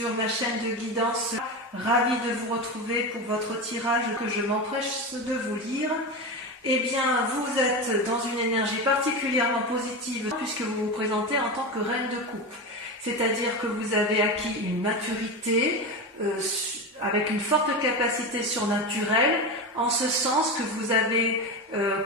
sur ma chaîne de guidance. Ravie de vous retrouver pour votre tirage que je m'empresse de vous lire. Eh bien, vous êtes dans une énergie particulièrement positive puisque vous vous présentez en tant que reine de coupe. C'est-à-dire que vous avez acquis une maturité avec une forte capacité surnaturelle, en ce sens que vous avez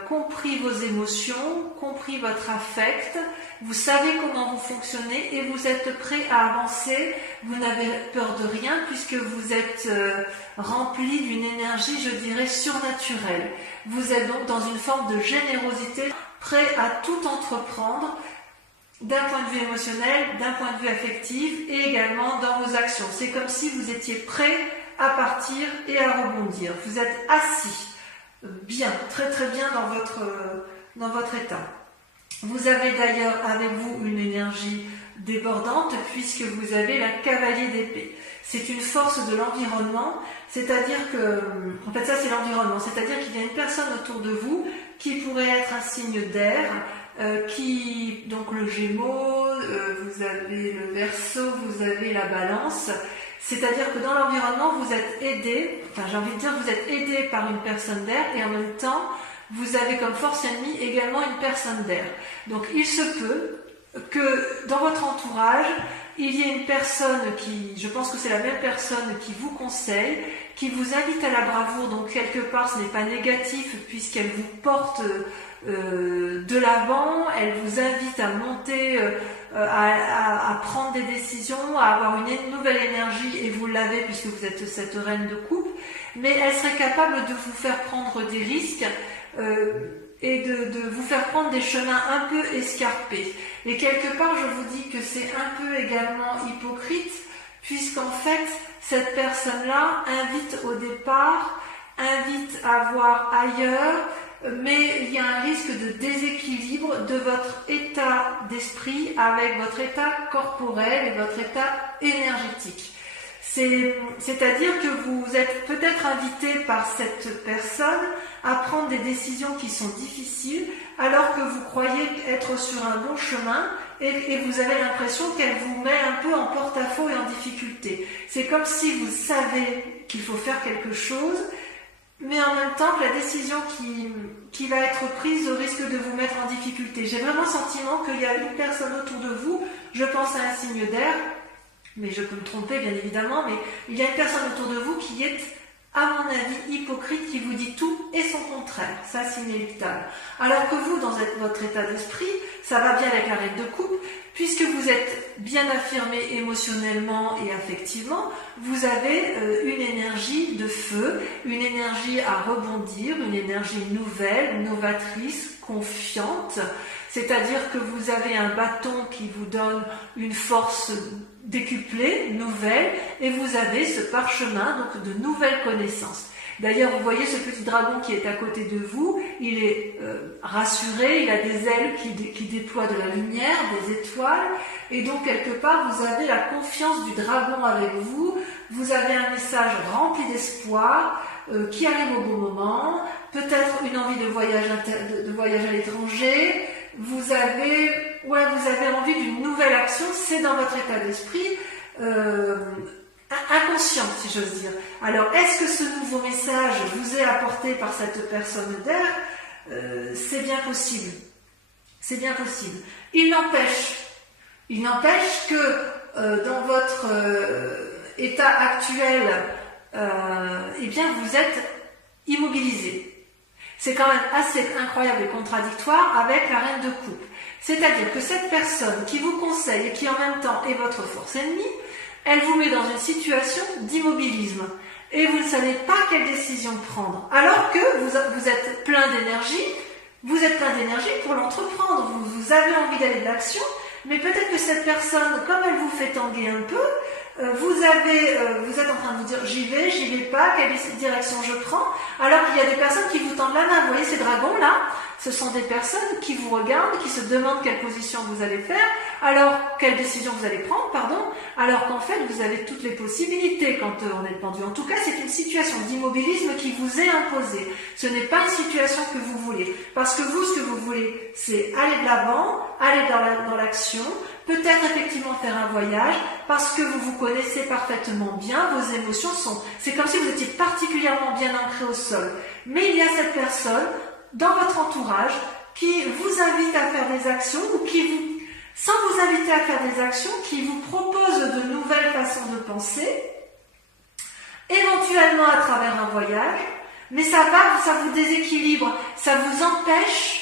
compris vos émotions, compris votre affect, vous savez comment vous fonctionnez et vous êtes prêt à avancer, vous n'avez peur de rien puisque vous êtes rempli d'une énergie, je dirais, surnaturelle. Vous êtes donc dans une forme de générosité, prêt à tout entreprendre, d'un point de vue émotionnel, d'un point de vue affectif et également dans vos actions. C'est comme si vous étiez prêt à partir et à rebondir. Vous êtes assis, bien, très très bien dans votre état. Vous avez d'ailleurs avec vous une énergie débordante puisque vous avez la cavalier d'épée. C'est une force de l'environnement, c'est-à-dire que, en fait ça c'est l'environnement, c'est-à-dire qu'il y a une personne autour de vous qui pourrait être un signe d'air, donc le Gémeaux, vous avez le Verseau, vous avez la Balance. C'est-à-dire que dans l'environnement, vous êtes aidé, enfin j'ai envie de dire, vous êtes aidé par une personne d'air et en même temps, vous avez comme force ennemie également une personne d'air. Donc il se peut que dans votre entourage, il y ait une personne qui, je pense que c'est la même personne qui vous conseille, qui vous invite à la bravoure, donc quelque part ce n'est pas négatif puisqu'elle vous porte de l'avant, elle vous invite à monter, à prendre des décisions, à avoir une nouvelle énergie, et vous l'avez puisque vous êtes cette reine de coupe, mais elle serait capable de vous faire prendre des risques et de vous faire prendre des chemins un peu escarpés. Et quelque part, je vous dis que c'est un peu également hypocrite, puisqu'en fait, cette personne-là invite au départ, invite à voir ailleurs, mais il y a un risque de déséquilibre de votre état d'esprit avec votre état corporel et votre état énergétique. C'est-à-dire que vous êtes peut-être invité par cette personne à prendre des décisions qui sont difficiles alors que vous croyez être sur un bon chemin et vous avez l'impression qu'elle vous met un peu en porte-à-faux et en difficulté. C'est comme si vous savez qu'il faut faire quelque chose, mais en même temps que la décision qui va être prise risque de vous mettre en difficulté. J'ai vraiment le sentiment qu'il y a une personne autour de vous, je pense à un signe d'air, mais je peux me tromper bien évidemment, mais il y a une personne autour de vous qui est, à mon avis, hypocrite, qui vous dit tout et son contraire. Ça, c'est inéluctable. Alors que vous, dans votre état d'esprit, ça va bien avec la reine de coupe, puisque vous êtes bien affirmé émotionnellement et affectivement, vous avez une énergie de feu, une énergie à rebondir, une énergie nouvelle, novatrice, confiante, c'est-à-dire que vous avez un bâton qui vous donne une force décuplée, nouvelle, et vous avez ce parchemin donc de nouvelles connaissances. D'ailleurs, vous voyez ce petit dragon qui est à côté de vous, il est rassuré, il a des ailes qui déploient de la lumière, des étoiles, et donc quelque part vous avez la confiance du dragon avec vous, vous avez un message rempli d'espoir qui arrive au bon moment, peut-être une envie de voyage à l'étranger, vous avez envie d'une nouvelle action, c'est dans votre état d'esprit inconscient, si j'ose dire. Alors, est-ce que ce nouveau message vous est apporté par cette personne d'air? C'est bien possible. C'est bien possible. Il n'empêche que dans votre état actuel, eh bien, vous êtes immobilisé. C'est quand même assez incroyable et contradictoire avec la reine de coupe. C'est-à-dire que cette personne qui vous conseille et qui en même temps est votre force ennemie, elle vous met dans une situation d'immobilisme et vous ne savez pas quelle décision prendre. Alors que vous êtes plein d'énergie, pour l'entreprendre. Vous avez envie d'aller de l'action, mais peut-être que cette personne, comme elle vous fait tanguer un peu, vous êtes en train de vous dire j'y vais pas, quelle direction je prends, alors qu'il y a des personnes qui vous tendent la main. Vous voyez ces dragons là, ce sont des personnes qui vous regardent, qui se demandent quelle position vous allez faire, alors quelle décision vous allez prendre, pardon, alors qu'en fait vous avez toutes les possibilités quand on est pendu. En tout cas, c'est une situation d'immobilisme qui vous est imposée. Ce n'est pas une situation que vous voulez. Parce que vous, ce que vous voulez, c'est aller de l'avant, aller dans l'action, peut-être effectivement faire un voyage, parce que vous vous connaissez parfaitement bien, vos émotions c'est comme si vous étiez particulièrement bien ancré au sol. Mais il y a cette personne dans votre entourage qui vous invite à faire des actions ou sans vous inviter à faire des actions, qui vous propose de nouvelles façons de penser, éventuellement à travers un voyage, mais ça vous déséquilibre, ça vous empêche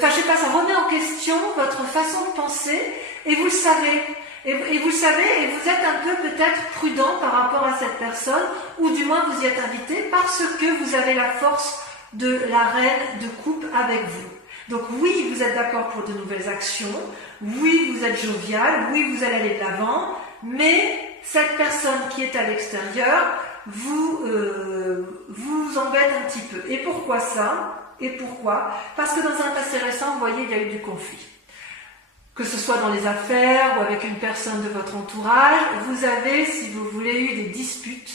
ça remet en question votre façon de penser, et vous le savez. Et vous le savez, et vous êtes un peu peut-être prudent par rapport à cette personne, ou du moins vous y êtes invité parce que vous avez la force de la reine de coupe avec vous. Donc oui, vous êtes d'accord pour de nouvelles actions, oui, vous êtes jovial, oui, vous allez aller de l'avant, mais cette personne qui est à l'extérieur vous embête un petit peu. Et pourquoi ça? Et pourquoi? Parce que dans un passé récent, vous voyez, il y a eu du conflit. Que ce soit dans les affaires ou avec une personne de votre entourage, vous avez, si vous voulez, eu des disputes,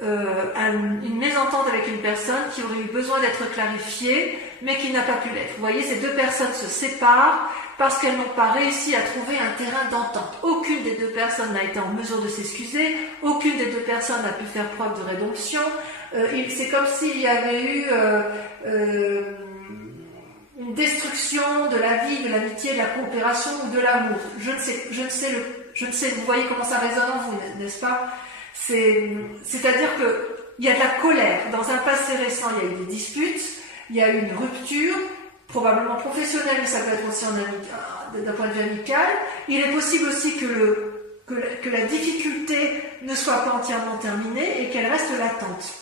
une mésentente avec une personne qui aurait eu besoin d'être clarifiée, mais qui n'a pas pu l'être. Vous voyez, ces deux personnes se séparent parce qu'elles n'ont pas réussi à trouver un terrain d'entente. Aucune des deux personnes n'a été en mesure de s'excuser, aucune des deux personnes n'a pu faire preuve de rédemption. C'est comme s'il y avait eu une destruction de la vie, de l'amitié, de la coopération ou de l'amour. Je ne sais, vous voyez comment ça résonne en vous, n'est-ce pas? C'est-à-dire que il y a de la colère. Dans un passé récent, il y a eu des disputes, il y a eu une rupture, probablement professionnelle, mais ça peut être aussi d'un point de vue amical. Il est possible aussi que la difficulté ne soit pas entièrement terminée et qu'elle reste latente.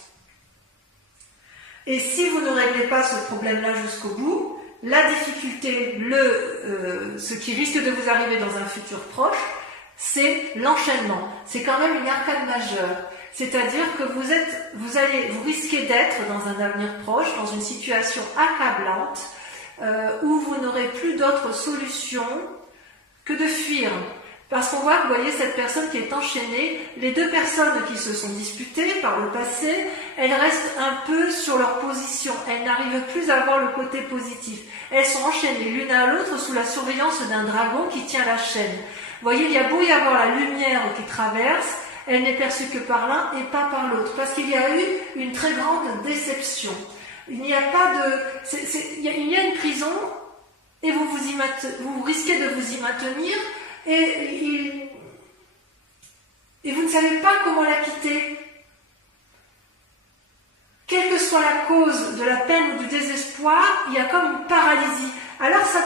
Et si vous ne réglez pas ce problème-là jusqu'au bout, la difficulté, ce qui risque de vous arriver dans un futur proche, c'est l'enchaînement. C'est quand même une arcade majeure. C'est-à-dire que vous risquez d'être dans un avenir proche, dans une situation accablante, où vous n'aurez plus d'autre solution que de fuir. Parce qu'on voit que, vous voyez, cette personne qui est enchaînée, les deux personnes qui se sont disputées par le passé, elles restent un peu sur leur position. Elles n'arrivent plus à voir le côté positif. Elles sont enchaînées l'une à l'autre sous la surveillance d'un dragon qui tient la chaîne. Vous voyez, il y a beau y avoir la lumière qui traverse, elle n'est perçue que par l'un et pas par l'autre. Parce qu'il y a eu une très grande déception. Il n'y a pas de... il y a une prison et vous risquez de vous y maintenir et vous ne savez pas comment la quitter. Quelle que soit la cause de la peine ou du désespoir, il y a comme une paralysie. Alors ça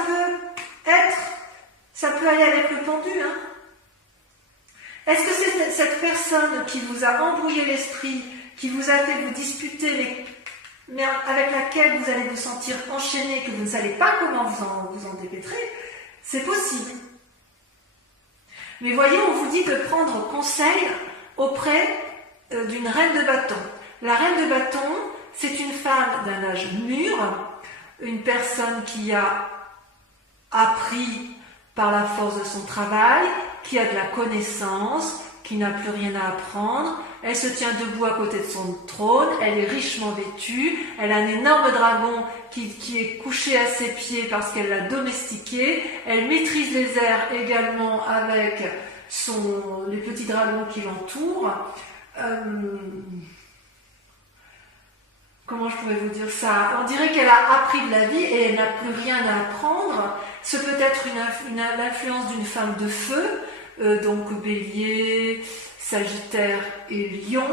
peut aller avec le pendu, hein. Est-ce que c'est cette personne qui vous a embrouillé l'esprit, qui vous a fait vous disputer, mais avec laquelle vous allez vous sentir enchaîné, que vous ne savez pas comment vous en dépêtrer? C'est possible. Mais voyez, on vous dit de prendre conseil auprès d'une reine de bâton. La reine de bâton, c'est une femme d'un âge mûr, une personne qui a appris par la force de son travail, qui a de la connaissance, qui n'a plus rien à apprendre. Elle se tient debout à côté de son trône, elle est richement vêtue, elle a un énorme dragon qui est couché à ses pieds parce qu'elle l'a domestiqué, elle maîtrise les airs également avec les petits dragons qui l'entourent. Comment je pourrais vous dire ça? On dirait qu'elle a appris de la vie et elle n'a plus rien à apprendre. Ce peut être l'influence d'une femme de feu, donc Bélier, Sagittaire et Lion.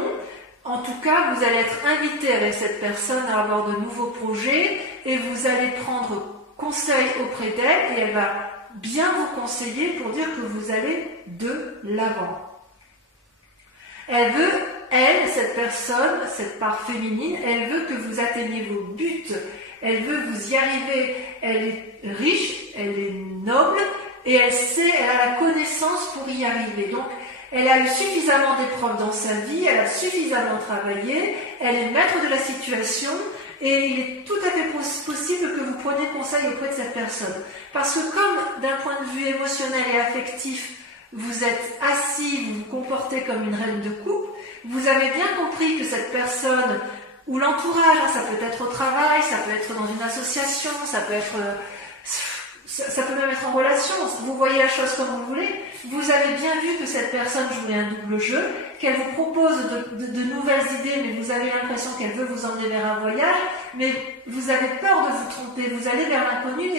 En tout cas, vous allez être invité avec cette personne à avoir de nouveaux projets et vous allez prendre conseil auprès d'elle et elle va bien vous conseiller pour dire que vous allez de l'avant. Cette personne, cette part féminine, elle veut que vous atteigniez vos buts, elle veut vous y arriver, elle est riche, elle est noble et elle a la connaissance pour y arriver. Donc, elle a eu suffisamment d'épreuves dans sa vie, elle a suffisamment travaillé, elle est maître de la situation Et il est tout à fait possible que vous preniez conseil auprès de cette personne. Parce que comme d'un point de vue émotionnel et affectif, vous êtes assis, vous vous comportez comme une reine de coupe, vous avez bien compris que cette personne, ou l'entourage, hein, ça peut être au travail, ça peut être dans une association, ça peut même être en relation, vous voyez la chose comme vous voulez, vous avez bien vu que cette personne jouait un double jeu, qu'elle vous propose de nouvelles idées, mais vous avez l'impression qu'elle veut vous emmener vers un voyage, mais vous avez peur de vous tromper, vous allez vers l'inconnu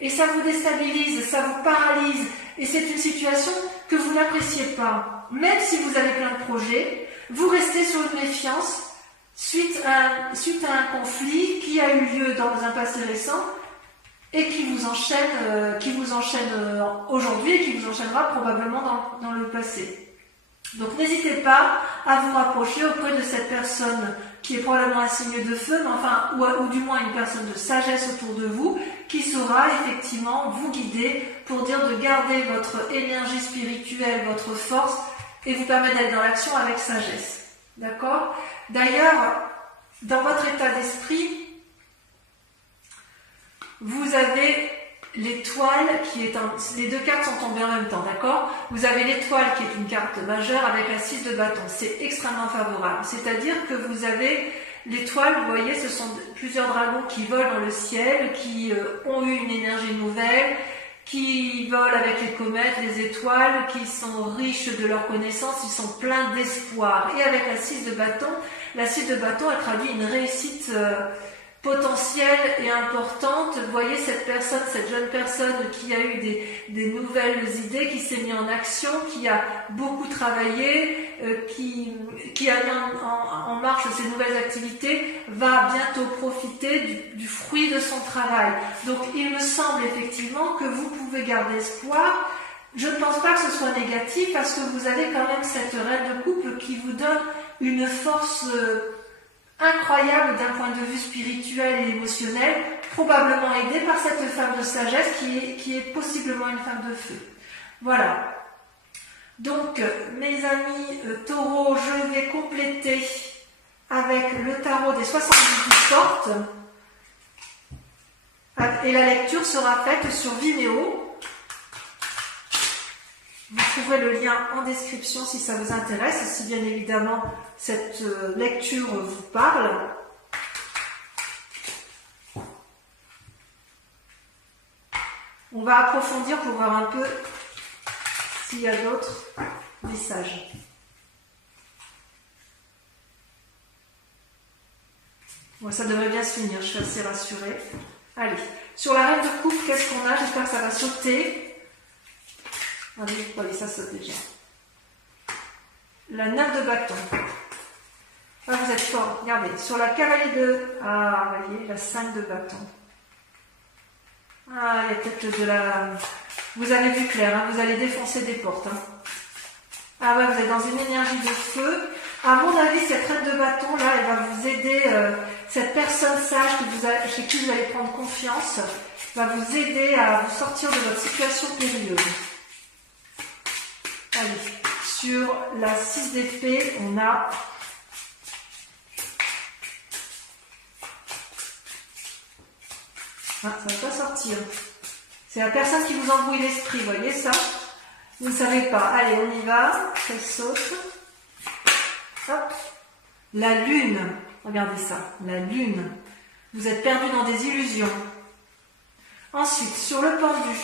et ça vous déstabilise, ça vous paralyse, et c'est une situation que vous n'appréciez pas. Même si vous avez plein de projets, vous restez sur une méfiance suite à un conflit qui a eu lieu dans un passé récent, et qui vous enchaîne aujourd'hui et qui vous enchaînera probablement dans le passé. Donc n'hésitez pas à vous rapprocher auprès de cette personne qui est probablement un signe de feu, mais enfin, ou du moins une personne de sagesse autour de vous, qui saura effectivement vous guider pour dire de garder votre énergie spirituelle, votre force, et vous permettre d'aller dans l'action avec sagesse. D'accord ? D'ailleurs, dans votre état d'esprit, vous avez l'étoile qui est les deux cartes sont tombées en même temps, d'accord? Vous avez l'étoile qui est une carte majeure avec la 6 de bâton. C'est extrêmement favorable. C'est-à-dire que vous avez l'étoile, vous voyez, ce sont plusieurs dragons qui volent dans le ciel, qui ont eu une énergie nouvelle, qui volent avec les comètes, les étoiles, qui sont riches de leurs connaissances, ils sont pleins d'espoir. Et avec la 6 de bâton, elle traduit une réussite potentielle et importante. Vous voyez cette jeune personne qui a eu des nouvelles idées, qui s'est mis en action, qui a beaucoup travaillé, qui a mis en marche ses nouvelles activités, va bientôt profiter du fruit de son travail. Donc il me semble effectivement que vous pouvez garder espoir. Je ne pense pas que ce soit négatif parce que vous avez quand même cette reine de couple qui vous donne une force incroyable d'un point de vue spirituel et émotionnel, probablement aidée par cette femme de sagesse qui est possiblement une femme de feu. Voilà. Donc, mes amis taureaux, je vais compléter avec le tarot des 78 portes. Et la lecture sera faite sur Vimeo. Vous trouverez le lien en description si ça vous intéresse, si bien évidemment cette lecture vous parle. On va approfondir pour voir un peu s'il y a d'autres messages. Bon, ça devrait bien se finir, je suis assez rassurée. Allez, sur la reine de coupe, qu'est-ce qu'on a? J'espère que ça va sauter. Allez, ça saute déjà. La 9 de bâton. Ah, vous êtes fort. Regardez, sur la cavalier de... Ah, vous voyez, la 5 de bâton. Ah, il y a peut-être de la... Vous avez vu clair, hein, vous allez défoncer des portes. Hein. Ah ouais, vous êtes dans une énergie de feu. À mon avis, cette reine de bâton, là, elle va vous aider. Cette personne sage chez qui vous allez prendre confiance va vous aider à vous sortir de votre situation périlleuse. Allez, sur la 6 d'épée, on a ça ne va pas sortir. C'est la personne qui vous embrouille l'esprit, vous voyez ça? Vous ne savez pas. Allez, on y va. Ça saute. Hop. La lune. Regardez ça. La lune. Vous êtes perdu dans des illusions. Ensuite, sur le pendu.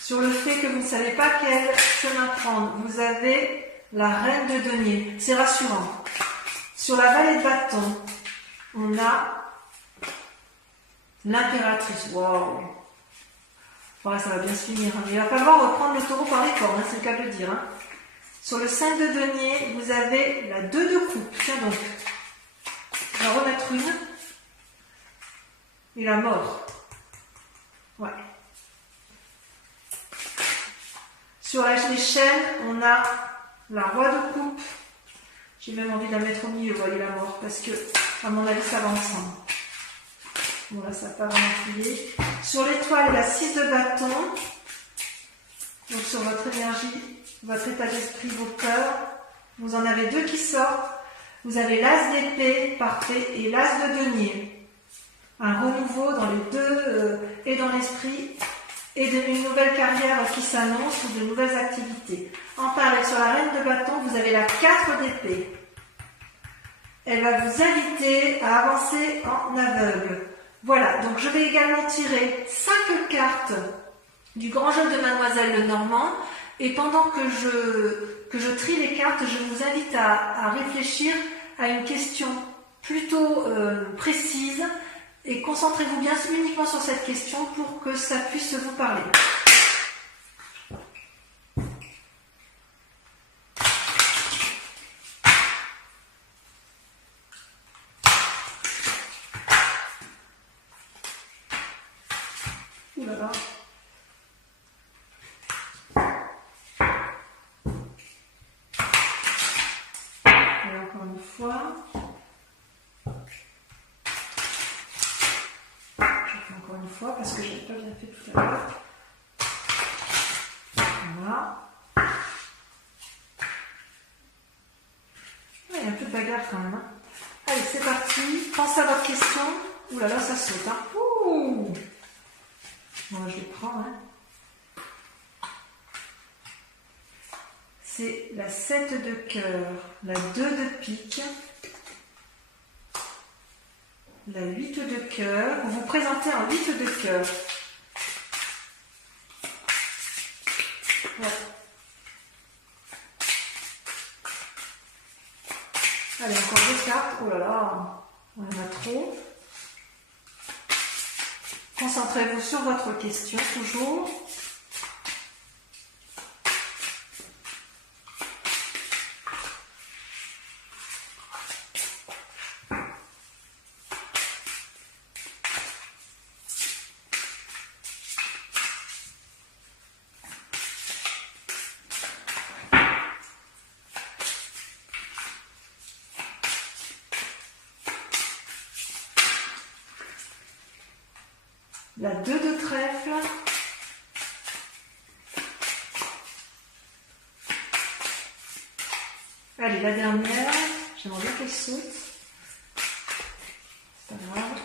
Sur le fait que vous ne savez pas quel chemin prendre, vous avez la reine de denier. C'est rassurant. Sur la vallée de bâton, on a l'impératrice. Waouh! Ouais, ça va bien se finir. Hein. Il va falloir reprendre le taureau par les cornes, hein, c'est le cas de le dire. Hein. Sur le 5 de denier, vous avez la 2 de coupe. Tiens donc. Je vais en remettre une. Et la mort. Ouais. Sur les chaînes, on a la roi de coupe. J'ai même envie de la mettre au milieu, vous voyez, la mort, parce que, à mon avis, ça va ensemble. Bon, là, ça n'a pas vraiment plié. Sur l'étoile, la 6 de bâton. Donc, sur votre énergie, votre état d'esprit, vos cœurs. Vous en avez deux qui sortent. Vous avez l'as d'épée, parfait, et l'as de denier. Un renouveau dans les deux, et dans l'esprit, et une nouvelle carrière qui s'annonce ou de nouvelles activités. Enfin, avec sur la reine de bâton, vous avez la 4 d'épée. Elle va vous inviter à avancer en aveugle. Voilà, donc je vais également tirer 5 cartes du grand jeu de Mademoiselle Lenormand. Et pendant que je trie les cartes, je vous invite à réfléchir à une question plutôt précise. Et concentrez-vous bien uniquement sur cette question pour que ça puisse vous parler. Ouh là là. Et encore une fois. Encore une fois parce que je n'avais pas bien fait tout à l'heure. Voilà. Il y a un peu de bagarre quand même. Hein. Allez, c'est parti. Pensez à votre question. Ouh là là, ça saute. Hein. Ouh. Bon, je les prends. Hein. C'est la 7 de cœur, la 2 de pique. La 8 de cœur, vous vous présentez en 8 de cœur. Ouais. Allez, encore 2 cartes. Oh là là, on en a trop. Concentrez-vous sur votre question, toujours. La 2 de trèfle. Allez, la dernière. J'aimerais bien qu'elle saute. C'est pas grave.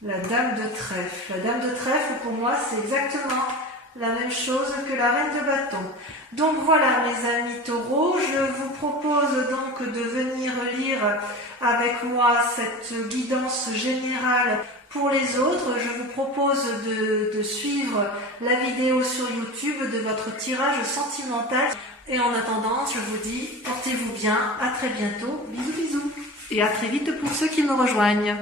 La dame de trèfle. La dame de trèfle, pour moi, c'est exactement la même chose que la reine de bâton. Donc voilà, mes amis taureaux, je vous propose donc de venir lire avec moi cette guidance générale pour les autres. Je vous propose de suivre la vidéo sur YouTube de votre tirage sentimental. Et en attendant, je vous dis, portez-vous bien, à très bientôt, bisous bisous. Et à très vite pour ceux qui me rejoignent.